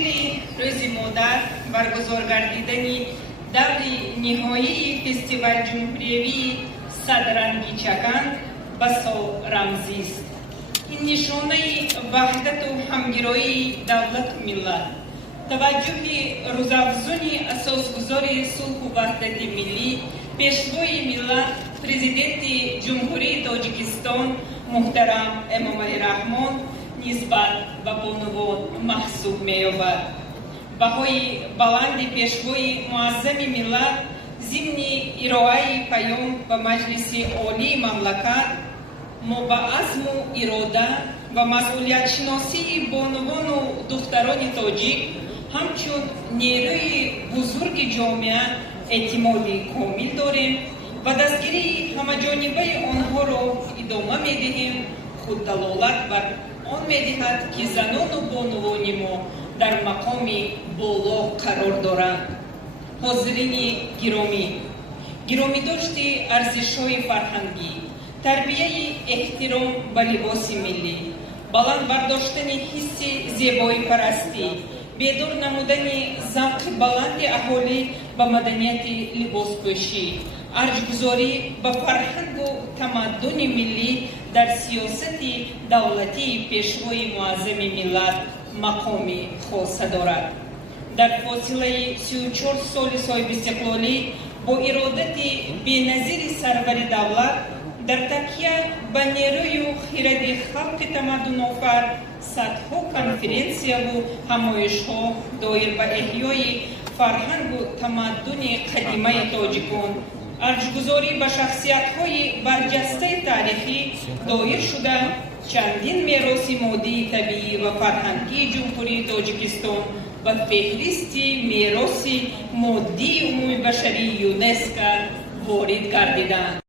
موجلی روز مادر برگزار گردیدنی دوری نهایی فستیوال جمهوری صدرنگی چکند بسا رمزی است. این نشانه وحدت و همگرایی دولت و ملت، توجه روزافزونی اساسگذاری صلح و وحدت ملی، پیشوای ملت پرزیدنت جمهوری تاجیکستان محترم امامعلی رحمان نسبت به بانوان محسوب می‌یابد. بهای بلند پیشوای معظم ملت ضمن ارائه پیام به مجلس عالی مملکت، ما با عزم و اراده و مسئولیت شناسی بانوان و دختران تاجیک همچون نیروی بزرگ جامعه اعتمادی کامل داریم و دستگیری همه‌جانبه آنها را ادامه می‌دهیم. خود دلالت بر آن می‌دهد که زنان و بانوان ما در مقام بالا قرار دارند. حاضرین گرامی داشتی ارزش‌های فرهنگی، تربیه احترام به لباس ملی، بلند برداشتن حس زیبایی پرستی، بیدار نمودن ذوق بلند اهالی به مدنیت لباس پوشی، ارزش‌گذاری به فرهنگ و تمدن ملی در سیاست دولتی پیشوای معظم ملت مقامی خاص دارد. در فاصله 34 سال صاحب استقلالی با ارادت بی‌نظیر سرور دولت در تکیه به نیروی و خرد خلق تمدن آفر صدها کنفرانسیا و همایش‌ها دایر به احیای فرهنگ و تمدن قدیمه تاجیکان، ارزش‌گذاری به شخصیت‌های برجسته تاریخی دایر شده چندین میراث مادی طبیعی و فرهنگی جمهوری تاجیکستان و فهرست میراث مادی عمومی بشری یونسکو وارد گردیدند.